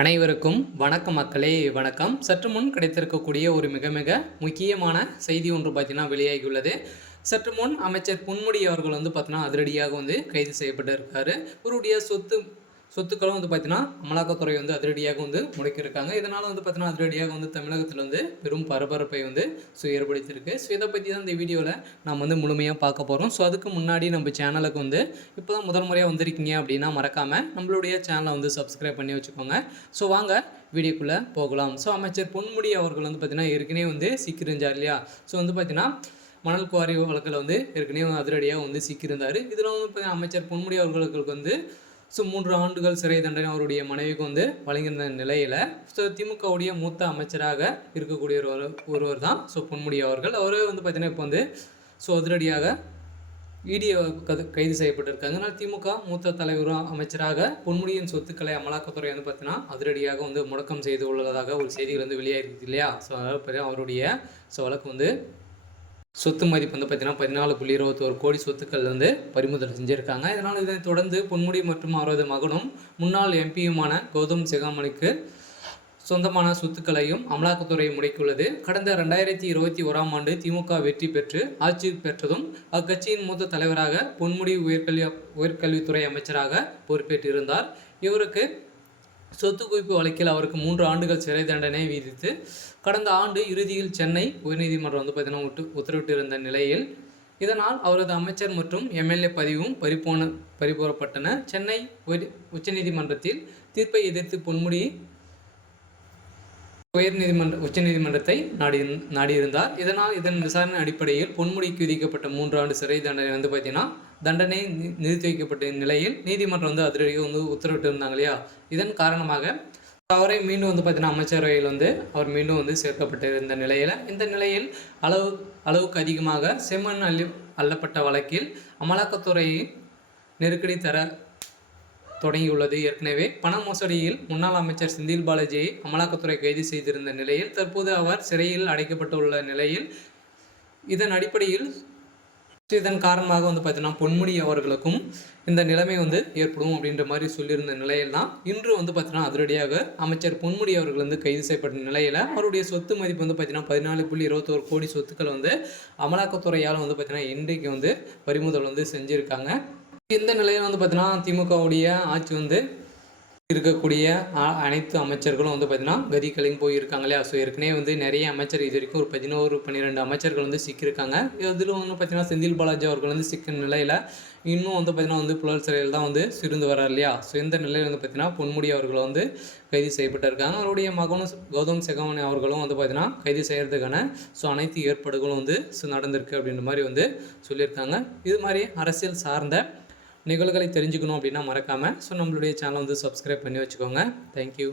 அனைவருக்கும் வணக்கம் மக்களே, வணக்கம். சற்று முன் கிடைத்திருக்கக்கூடிய ஒரு மிக மிக முக்கியமான செய்தி ஒன்று பார்த்தீங்கன்னா வெளியாகியுள்ளது. சற்று முன் அமைச்சர் பொன்முடி அவர்கள் பார்த்தீங்கன்னா அதிரடியாக கைது செய்யப்பட்டிருக்காரு. இவருடைய சொத்துக்களும் பார்த்தீங்கன்னா அமலாக்கத்துறை அதிரடியாக முடக்கியிருக்காங்க. இதனால் பார்த்தீங்கன்னா அதிரடியாக தமிழகத்தில் பெரும் பரபரப்பை ஏற்படுத்தியிருக்கு. ஸோ இதை பற்றி தான் இந்த வீடியோவில் நாம் முழுமையாக பார்க்க போகிறோம். ஸோ அதுக்கு முன்னாடி நம்ம சேனலுக்கு இப்போ தான் முதல் முறையாக வந்திருக்கீங்க அப்படின்னா மறக்காமல் நம்மளுடைய சேனலை சப்ஸ்கிரைப் பண்ணி வச்சுக்கோங்க. ஸோ வாங்க வீடியோக்குள்ளே போகலாம். ஸோ அமைச்சர் பொன்முடி அவர்கள் பார்த்தீங்கன்னா ஏற்கனவே சிக்கிருந்தார் இல்லையா? ஸோ பார்த்தீங்கன்னா மணல் குவாரி வழக்கில் ஏற்கனவே அதிரடியாக சிக்கியிருந்தார். இதில் பார்த்தீங்கன்னா அமைச்சர் பொன்முடி அவர்களுக்கு 3 ஆண்டுகள் சிறை தண்டனை அவருடைய மனைவிக்கு வழங்கியிருந்த நிலையில் திமுகவுடைய மூத்த அமைச்சராக இருக்கக்கூடிய ஒருவர் தான் பொன்முடி அவர்கள். அவரே பார்த்தீங்கன்னா இப்போ அதிரடியாக இடியை கைது செய்யப்பட்டிருக்காங்க. அதனால் திமுக மூத்த தலைவரும் அமைச்சராக பொன்முடியின் சொத்துக்களை அமலாக்கத்துறை பார்த்தீங்கன்னா அதிரடியாக முடக்கம் செய்து உள்ளதாக ஒரு செய்திகள் வெளியாகிருக்கு இல்லையா? ஸோ அதாவது அவருடைய வழக்கு சொத்து மதிப்பு பார்த்தீங்கன்னா 14.21 கோடி சொத்துக்கள் பறிமுதல் செஞ்சுருக்காங்க. இதனால் இதனை தொடர்ந்து பொன்முடி மற்றும் அவரது மகனும் முன்னாள் எம்பியுமான கௌதம் சிகாமணிக்கு சொந்தமான சொத்துக்களையும் அமலாக்கத்துறை முடக்கியுள்ளது. கடந்த 2021ஆம் ஆண்டு திமுக வெற்றி பெற்று ஆட்சி பெற்றதும் அக்கட்சியின் மூத்த தலைவராக பொன்முடி உயர்கல்வித்துறை அமைச்சராக பொறுப்பேற்றிருந்தார். இவருக்கு சொத்து குவிப்பு வழக்கில் அவருக்கு 3 ஆண்டுகள் சிறை தண்டனை விதித்து கடந்த ஆண்டு இறுதியில் சென்னை உயர்நீதிமன்றம் பார்த்தீங்கன்னா உத்தரவிட்டிருந்த நிலையில் இதனால் அவரது அமைச்சர் மற்றும் எம்எல்ஏ பதவியும் பறிபோறப்பட்டன. சென்னை உச்சநீதிமன்றத்தில் தீர்ப்பை எதிர்த்து பொன்முடி உச்சநீதிமன்றத்தை நாடியிருந்தார். இதன் விசாரணை அடிப்படையில் பொன்முடிக்கு விதிக்கப்பட்ட 3 ஆண்டு சிறை தண்டனை பார்த்தீங்கன்னா தண்டனை நிறுத்தி வைக்கப்பட்ட நிலையில் நீதிமன்றம் அதிரடியாக உத்தரவிட்டிருந்தாங்க இல்லையா? இதன் காரணமாக அவரை மீண்டும் பார்த்தீங்கன்னா அமைச்சரவையில் அவர் மீண்டும் சேர்க்கப்பட்டிருந்த நிலையில் இந்த நிலையில் அளவுக்கு அதிகமாக செம்மண் அள்ளப்பட்ட வழக்கில் அமலாக்கத்துறை நெருக்கடி தர தொடங்கியுள்ளது. ஏற்கனவே பண மோசடியில் முன்னாள் அமைச்சர் செந்தில் பாலாஜியை அமலாக்கத்துறை கைது செய்திருந்த நிலையில் தற்போது அவர் சிறையில் அடைக்கப்பட்டுள்ள நிலையில் இதன் அடிப்படையில் இதன் காரணமாக பார்த்தீங்கன்னா பொன்முடி அவர்களுக்கும் இந்த நிலைமை ஏற்படும் அப்படின்ற மாதிரி சொல்லியிருந்த நிலையில் தான் இன்று பார்த்தீங்கன்னா அதிரடியாக அமைச்சர் பொன்முடி அவர்கள் கைது செய்யப்பட்ட நிலையில் அவருடைய சொத்து மதிப்பு பார்த்தீங்கன்னா 14.21 கோடி சொத்துக்கள் அமலாக்கத்துறையால் பார்த்தீங்கன்னா இன்றைக்கு பறிமுதல் செஞ்சுருக்காங்க. இந்த நிலையில் பார்த்தீங்கன்னா திமுகவுடைய ஆட்சி இருக்கக்கூடிய அனைத்து அமைச்சர்களும் பார்த்தீங்கன்னா கதி கலங்கி போயிருக்காங்க இல்லையா? ஸோ ஏற்கனவே நிறைய அமைச்சர் இது வரைக்கும் ஒரு 11-12 அமைச்சர்கள் சிக்கியிருக்காங்க. இதில் பார்த்தீங்கன்னா செந்தில் பாலாஜி அவர்கள் சிக்கிற நிலையில் இன்னும் பார்த்தீங்கன்னா புழல் சிறையில் தான் சிருந்து வரார் இல்லையா? ஸோ இந்த நிலையில் பார்த்தீங்கன்னா பொன்முடி அவர்கள் கைது செய்யப்பட்டிருக்காங்க. அவருடைய மகனும் கௌதம் சிகாமணி அவர்களும் பார்த்தீங்கன்னா கைது செய்கிறதுக்கான அனைத்து ஏற்பாடுகளும் நடந்திருக்கு அப்படின்ற மாதிரி சொல்லியிருக்காங்க. இது மாதிரி அரசியல் சார்ந்த நிகழ்வுகளை தெரிஞ்சுக்கணும் அப்படின்னா மறக்காமல் நம்மளுடைய சேனலை சப்ஸ்கிரைப் பண்ணி வச்சுக்கோங்க. தேங்க்யூ.